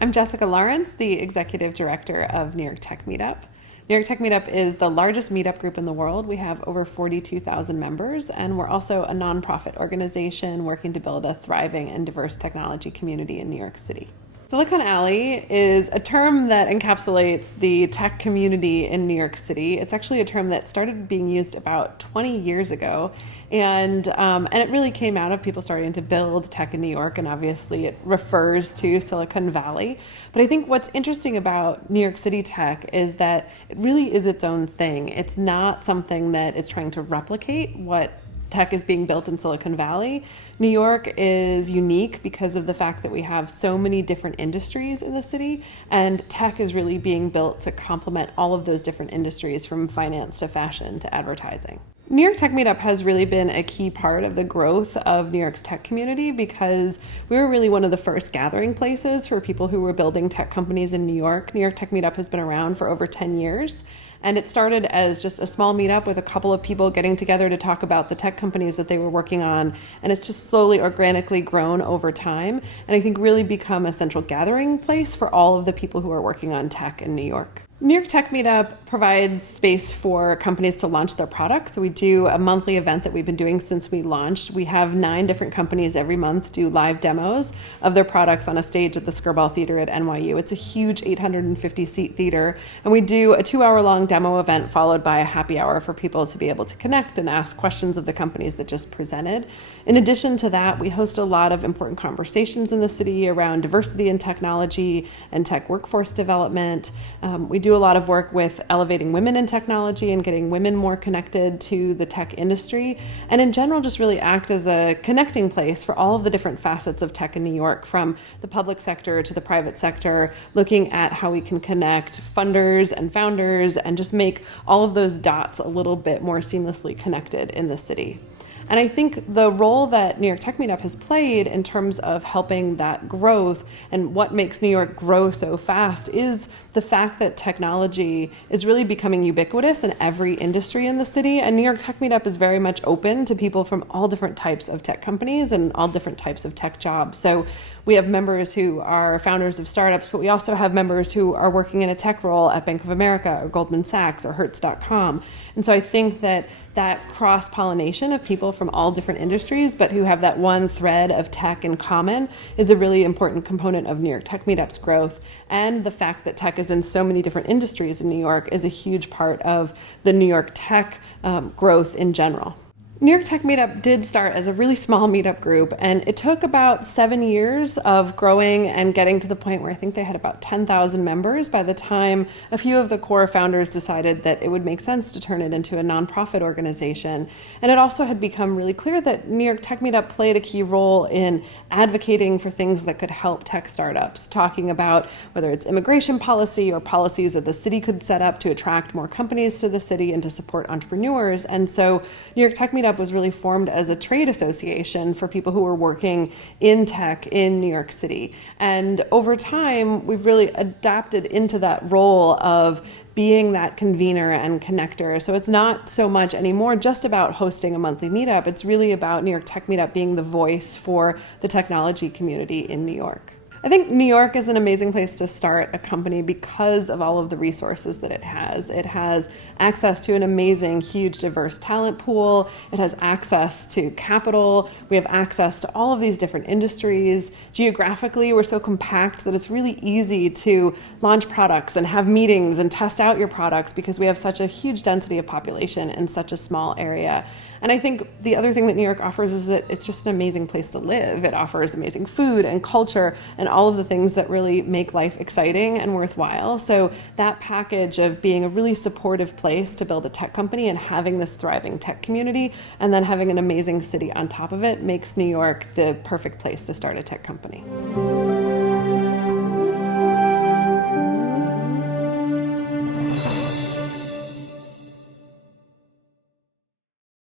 I'm Jessica Lawrence, the Executive Director of New York Tech Meetup. New York Tech Meetup is the largest meetup group in the world. We have over 42,000 members, and we're also a nonprofit organization working to build a thriving and diverse technology community in New York City. Silicon Alley is a term that encapsulates the tech community in New York City. It's actually a term that started being used about 20 years ago, and it really came out of people starting to build tech in New York, and obviously it refers to Silicon Valley. But I think what's interesting about New York City tech is that it really is its own thing. It's not something that is trying to replicate what tech is being built in Silicon Valley. New York is unique because of the fact that we have so many different industries in the city, and tech is really being built to complement all of those different industries, from finance to fashion to advertising. New York Tech Meetup has really been a key part of the growth of New York's tech community because we were really one of the first gathering places for people who were building tech companies in New York. New York Tech Meetup has been around for over 10 years. And it started as just a small meetup with a couple of people getting together to talk about the tech companies that they were working on. And it's just slowly, organically grown over time. And I think really become a central gathering place for all of the people who are working on tech in New York. New York Tech Meetup provides space for companies to launch their products. So we do a monthly event that we've been doing since we launched. We have 9 different companies every month do live demos of their products on a stage at the Skirball Theater at NYU. It's a huge 850-seat theater. And we do a 2-hour-long demo event followed by a happy hour for people to be able to connect and ask questions of the companies that just presented. In addition to that, we host a lot of important conversations in the city around diversity in technology and tech workforce development. We do a lot of work with elevating women in technology and getting women more connected to the tech industry, and in general just really act as a connecting place for all of the different facets of tech in New York, from the public sector to the private sector, looking at how we can connect funders and founders and just make all of those dots a little bit more seamlessly connected in the city. And I think the role that New York Tech Meetup has played in terms of helping that growth and what makes New York grow so fast is the fact that technology is really becoming ubiquitous in every industry in the city. And New York Tech Meetup is very much open to people from all different types of tech companies and all different types of tech jobs. So we have members who are founders of startups, but we also have members who are working in a tech role at Bank of America or Goldman Sachs or Hertz.com. And so I think that cross-pollination of people from all different industries, but who have that one thread of tech in common, is a really important component of New York Tech Meetup's growth. And the fact that tech is in so many different industries in New York is a huge part of the New York tech growth in general. New York Tech Meetup did start as a really small meetup group, and it took about 7 years of growing and getting to the point where I think they had about 10,000 members by the time a few of the core founders decided that it would make sense to turn it into a nonprofit organization. And it also had become really clear that New York Tech Meetup played a key role in advocating for things that could help tech startups, talking about whether it's immigration policy or policies that the city could set up to attract more companies to the city and to support entrepreneurs. And so New York Tech Meetup was really formed as a trade association for people who were working in tech in New York City. And over time, we've really adapted into that role of being that convener and connector. So it's not so much anymore just about hosting a monthly meetup. It's really about New York Tech Meetup being the voice for the technology community in New York. I think New York is an amazing place to start a company because of all of the resources that it has. It has access to an amazing, huge, diverse talent pool. It has access to capital. We have access to all of these different industries. Geographically, we're so compact that it's really easy to launch products and have meetings and test out your products because we have such a huge density of population in such a small area. And I think the other thing that New York offers is that it's just an amazing place to live. It offers amazing food and culture and all of the things that really make life exciting and worthwhile. So that package of being a really supportive place to build a tech company and having this thriving tech community and then having an amazing city on top of it makes New York the perfect place to start a tech company.